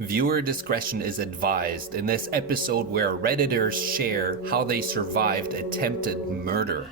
Viewer discretion is advised in this episode where Redditors share how they survived attempted murder.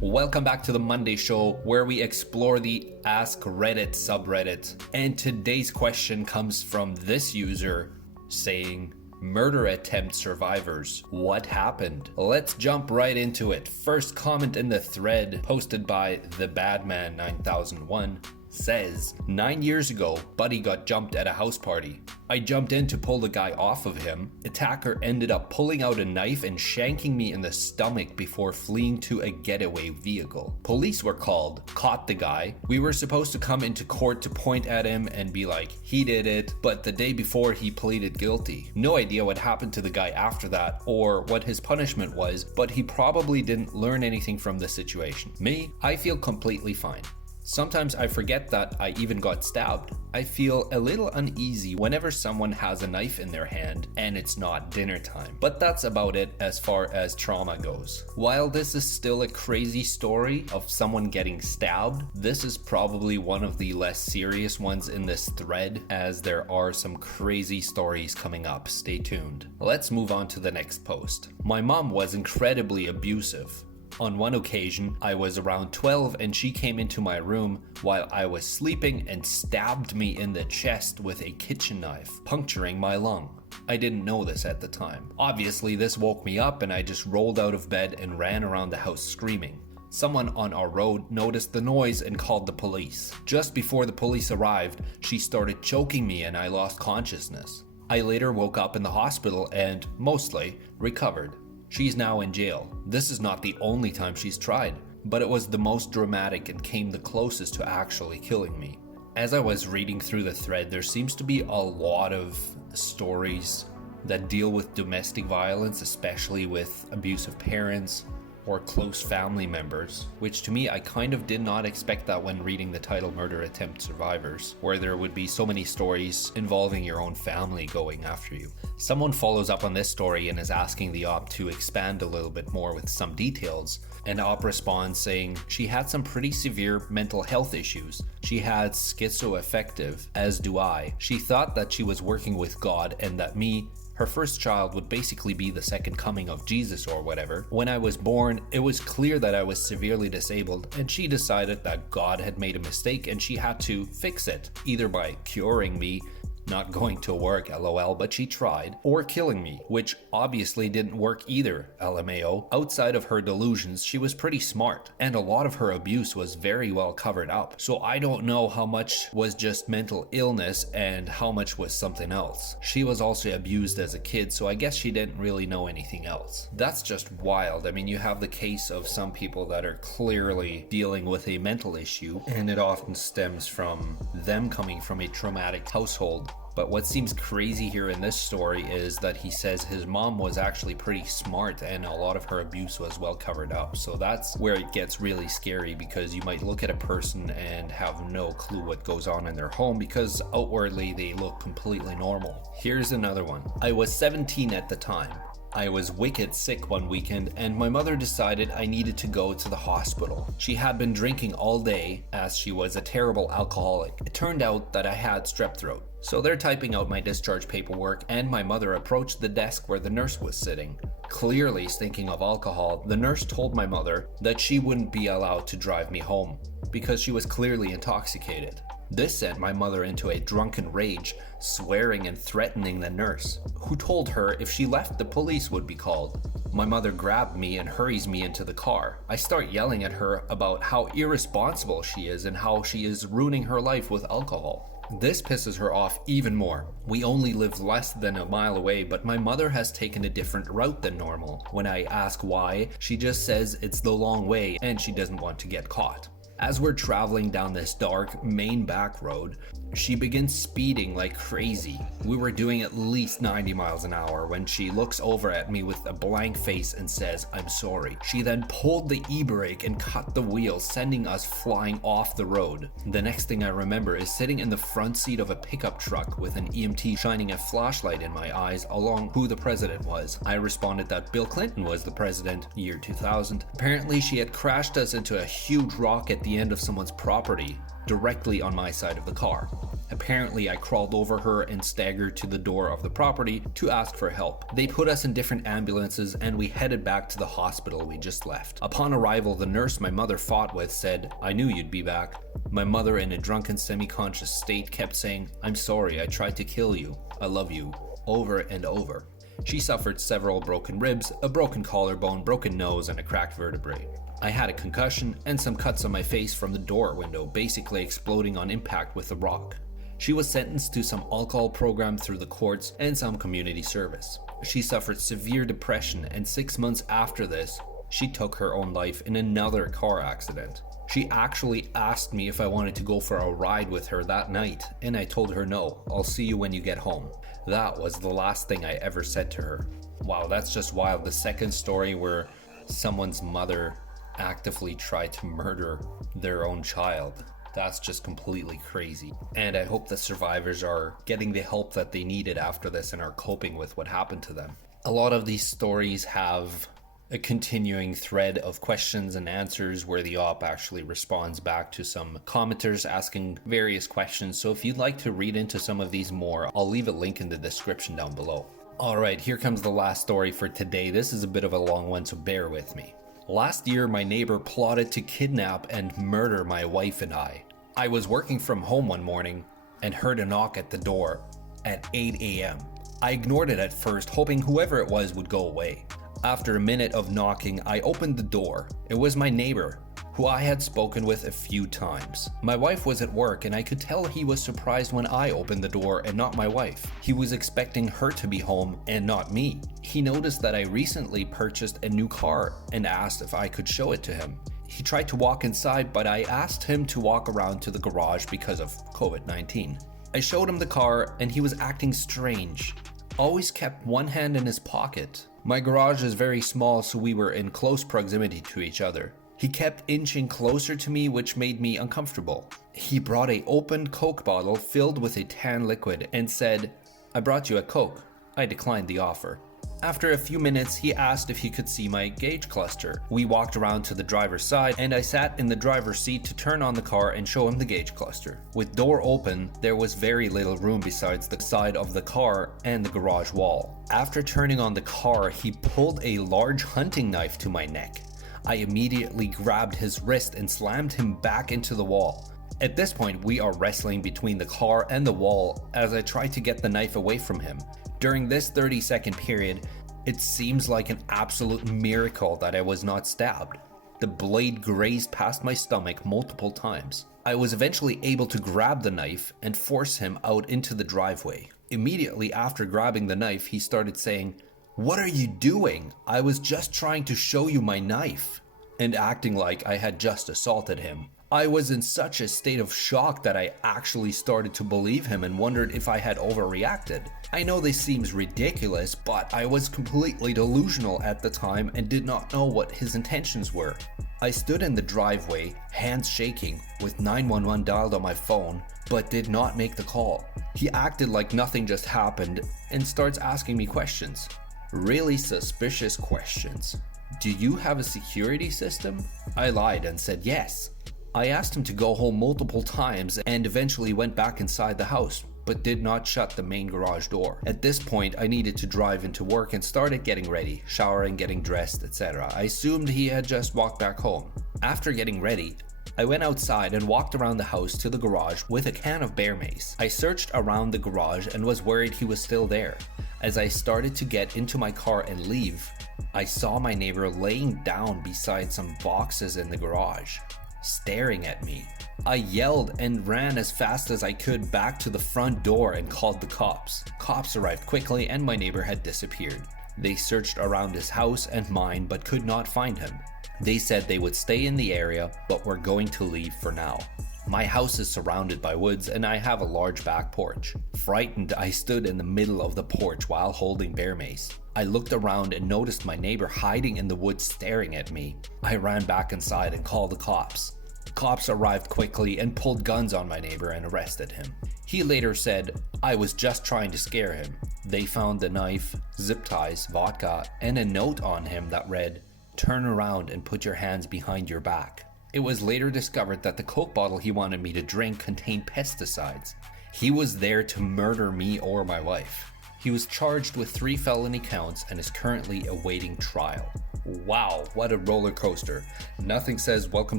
Welcome back to the Monday Show, where we explore the AskReddit subreddit. And today's question comes from this user saying, "Murder attempt survivors, what happened?" Let's jump right into it. First comment in the thread posted by the Badman 9001 says, 9 years ago, buddy got jumped at a house party. I jumped in to pull the guy off of him. Attacker ended up pulling out a knife and shanking me in the stomach before fleeing to a getaway vehicle. Police were called, caught the guy. We were supposed to come into court to point at him and be like, he did it, but the day before he pleaded guilty. No idea what happened to the guy after that or what his punishment was, but he probably didn't learn anything from the situation. Me, I feel completely fine. Sometimes I forget that I even got stabbed. I feel a little uneasy whenever someone has a knife in their hand and it's not dinner time. But that's about it as far as trauma goes. While this is still a crazy story of someone getting stabbed, this is probably one of the less serious ones in this thread, as there are some crazy stories coming up. Stay tuned. Let's move on to the next post. My mom was incredibly abusive. On one occasion, I was around 12 and she came into my room while I was sleeping and stabbed me in the chest with a kitchen knife, puncturing my lung. I didn't know this at the time. Obviously, this woke me up and I just rolled out of bed and ran around the house screaming. Someone on our road noticed the noise and called the police. Just before the police arrived, she started choking me and I lost consciousness. I later woke up in the hospital and, mostly, recovered. She's now in jail. This is not the only time she's tried, but it was the most dramatic and came the closest to actually killing me. As I was reading through the thread, there seems to be a lot of stories that deal with domestic violence, especially with abusive parents or close family members, which to me, I kind of did not expect that when reading the title Murder Attempt Survivors, where there would be so many stories involving your own family going after you. Someone follows up on this story and is asking the op to expand a little bit more with some details, and op responds saying she had some pretty severe mental health issues. She had schizoaffective, as do I. She thought that she was working with God and that me, her first child, would basically be the second coming of Jesus or whatever. When I was born, it was clear that I was severely disabled, and she decided that God had made a mistake and she had to fix it, either by curing me, not going to work, lol, but she tried, or killing me, which obviously didn't work either, lmao. Outside of her delusions, she was pretty smart, and a lot of her abuse was very well covered up. So I don't know how much was just mental illness and how much was something else. She was also abused as a kid, so I guess she didn't really know anything else. That's just wild. I mean, you have the case of some people that are clearly dealing with a mental issue, and it often stems from them coming from a traumatic household. But what seems crazy here in this story is that he says his mom was actually pretty smart and a lot of her abuse was well covered up. So that's where it gets really scary, because you might look at a person and have no clue what goes on in their home because outwardly they look completely normal. Here's another one. I was 17 at the time. I was wicked sick one weekend and my mother decided I needed to go to the hospital. She had been drinking all day as she was a terrible alcoholic. It turned out that I had strep throat. So they're typing out my discharge paperwork and my mother approached the desk where the nurse was sitting. Clearly stinking of alcohol, the nurse told my mother that she wouldn't be allowed to drive me home because she was clearly intoxicated. This sent my mother into a drunken rage, swearing and threatening the nurse, who told her if she left, the police would be called. My mother grabbed me and hurries me into the car. I start yelling at her about how irresponsible she is and how she is ruining her life with alcohol. This pisses her off even more. We only live less than a mile away, but my mother has taken a different route than normal. When I ask why, she just says it's the long way and she doesn't want to get caught. As we're traveling down this dark main back road, She begins speeding like crazy. We were doing at least 90 miles an hour when she looks over at me with a blank face and says, "I'm sorry." She then pulled the e-brake and cut the wheel, sending us flying off the road. The next thing I remember is sitting in the front seat of a pickup truck with an EMT shining a flashlight in my eyes along who the president was. I responded that Bill Clinton was the president, year 2000. Apparently she had crashed us into a huge rock at the end of someone's property, directly on my side of the car. Apparently I crawled over her and staggered to the door of the property to ask for help. They put us in different ambulances and we headed back to the hospital we just left. Upon arrival, the nurse my mother fought with said, "I knew you'd be back." My mother, in a drunken semi-conscious state, kept saying, "I'm sorry, I tried to kill you. I love you," over and over. She suffered several broken ribs, a broken collarbone, broken nose, and a cracked vertebrae. I had a concussion and some cuts on my face from the door window, basically exploding on impact with a rock. She was sentenced to some alcohol program through the courts and some community service. She suffered severe depression, and 6 months after this, she took her own life in another car accident. She actually asked me if I wanted to go for a ride with her that night, and I told her no, "I'll see you when you get home." That was the last thing I ever said to her. Wow, that's just wild. The second story where someone's mother actively tried to murder their own child. That's just completely crazy. And I hope the survivors are getting the help that they needed after this and are coping with what happened to them. A lot of these stories have a continuing thread of questions and answers where the op actually responds back to some commenters asking various questions. So if you'd like to read into some of these more, I'll leave a link in the description down below. Alright, here comes the last story for today. This is a bit of a long one, so bear with me. Last year, my neighbor plotted to kidnap and murder my wife and I. I was working from home one morning and heard a knock at the door at 8 a.m. I ignored it at first, hoping whoever it was would go away. After a minute of knocking, I opened the door. It was my neighbor, who I had spoken with a few times. My wife was at work and I could tell he was surprised when I opened the door and not my wife. He was expecting her to be home and not me. He noticed that I recently purchased a new car and asked if I could show it to him. He tried to walk inside, but I asked him to walk around to the garage because of COVID-19. I showed him the car and he was acting strange. Always kept one hand in his pocket. My garage is very small, so we were in close proximity to each other. He kept inching closer to me, which made me uncomfortable. He brought an opened Coke bottle filled with a tan liquid and said, "I brought you a Coke." I declined the offer. After a few minutes, he asked if he could see my gauge cluster. We walked around to the driver's side and I sat in the driver's seat to turn on the car and show him the gauge cluster. With door open, there was very little room besides the side of the car and the garage wall. After turning on the car, he pulled a large hunting knife to my neck. I immediately grabbed his wrist and slammed him back into the wall. At this point, we are wrestling between the car and the wall as I try to get the knife away from him. During this 30-second period, it seems like an absolute miracle that I was not stabbed. The blade grazed past my stomach multiple times. I was eventually able to grab the knife and force him out into the driveway. Immediately after grabbing the knife, he started saying, "What are you doing? I was just trying to show you my knife," and acting like I had just assaulted him. I was in such a state of shock that I actually started to believe him and wondered if I had overreacted. I know this seems ridiculous, but I was completely delusional at the time and did not know what his intentions were. I stood in the driveway, hands shaking, with 911 dialed on my phone, but did not make the call. He acted like nothing just happened and starts asking me questions. Really suspicious questions. "Do you have a security system?" I lied and said yes. I asked him to go home multiple times and eventually went back inside the house, but did not shut the main garage door. At this point, I needed to drive into work and started getting ready, showering, getting dressed, etc. I assumed he had just walked back home. After getting ready, I went outside and walked around the house to the garage with a can of bear mace. I searched around the garage and was worried he was still there. As I started to get into my car and leave, I saw my neighbor laying down beside some boxes in the garage, staring at me. I yelled and ran as fast as I could back to the front door and called the cops. Cops arrived quickly and my neighbor had disappeared. They searched around his house and mine but could not find him. They said they would stay in the area but were going to leave for now. My house is surrounded by woods and I have a large back porch. Frightened, I stood in the middle of the porch while holding bear mace. I looked around and noticed my neighbor hiding in the woods staring at me. I ran back inside and called the cops. Cops arrived quickly and pulled guns on my neighbor and arrested him. He later said, "I was just trying to scare him." They found the knife, zip ties, vodka, and a note on him that read, "Turn around and put your hands behind your back." It was later discovered that the Coke bottle he wanted me to drink contained pesticides. He was there to murder me or my wife. He was charged with 3 felony counts and is currently awaiting trial. Wow, what a roller coaster. Nothing says welcome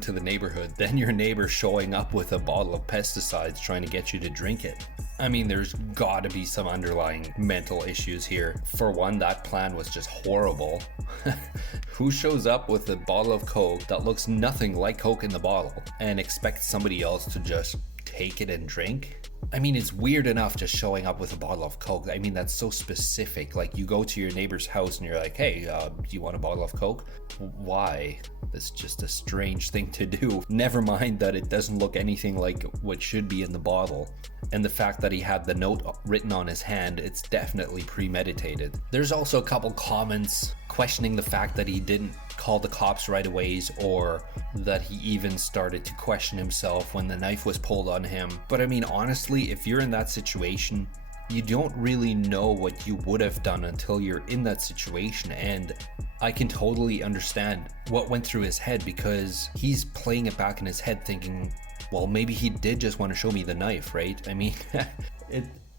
to the neighborhood than your neighbor showing up with a bottle of pesticides trying to get you to drink it. I mean, there's gotta be some underlying mental issues here. For one, that plan was just horrible. Who shows up with a bottle of Coke that looks nothing like Coke in the bottle and expects somebody else to just take it and drink? I mean, it's weird enough just showing up with a bottle of Coke. I mean, that's so specific. Like, you go to your neighbor's house and you're like, "Hey, do you want a bottle of Coke?" Why? That's just a strange thing to do. Never mind that it doesn't look anything like what should be in the bottle. And the fact that he had the note written on his hand, it's definitely premeditated. There's also a couple comments questioning the fact that he didn't call the cops right away, or that he even started to question himself when the knife was pulled on him. But I mean, honestly, if you're in that situation, you don't really know what you would have done until you're in that situation. And I can totally understand what went through his head, because he's playing it back in his head thinking, well, maybe he did just want to show me the knife, right? I mean,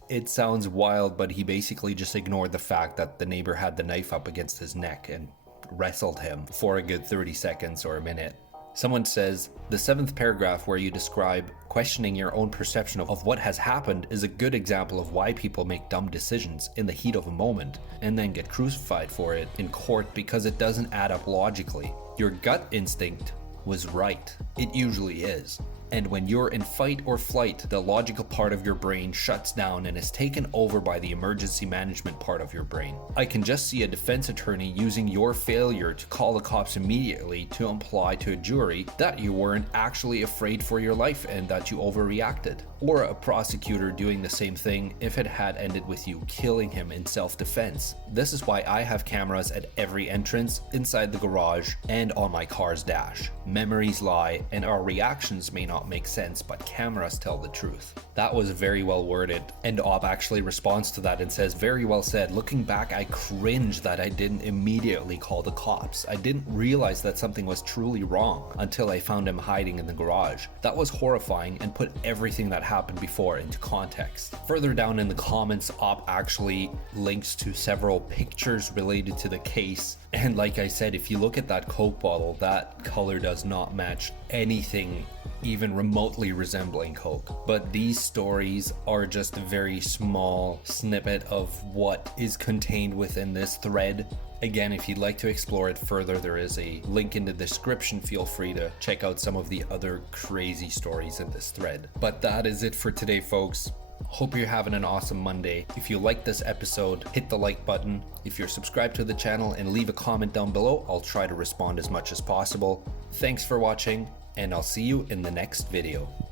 it sounds wild, but he basically just ignored the fact that the neighbor had the knife up against his neck and wrestled him for a good 30 seconds or a minute. Someone says, the 7th paragraph where you describe questioning your own perception of what has happened is a good example of why people make dumb decisions in the heat of a moment and then get crucified for it in court because it doesn't add up logically. Your gut instinct was right. It usually is. And when you're in fight or flight, the logical part of your brain shuts down and is taken over by the emergency management part of your brain. I can just see a defense attorney using your failure to call the cops immediately to imply to a jury that you weren't actually afraid for your life and that you overreacted. Or a prosecutor doing the same thing if it had ended with you killing him in self-defense. This is why I have cameras at every entrance, inside the garage, and on my car's dash. Memories lie, and our reactions may not make sense, but cameras tell the truth. That was very well worded, and Ob actually responds to that and says, "Very well said. Looking back, I cringe that I didn't immediately call the cops. I didn't realize that something was truly wrong until I found him hiding in the garage. That was horrifying and put everything that happened before into context." Further down in the comments, Ob actually links to several pictures related to the case. And like I said, if you look at that Coke bottle, that color does not match anything even remotely resembling Coke. But these stories are just a very small snippet of what is contained within this thread. Again, if you'd like to explore it further, there is a link in the description. Feel free to check out some of the other crazy stories in this thread. But that is it for today, folks. Hope you're having an awesome Monday. If you like this episode, hit the like button. If you're subscribed to the channel, and leave a comment down below, I'll try to respond as much as possible. Thanks for watching, and I'll see you in the next video.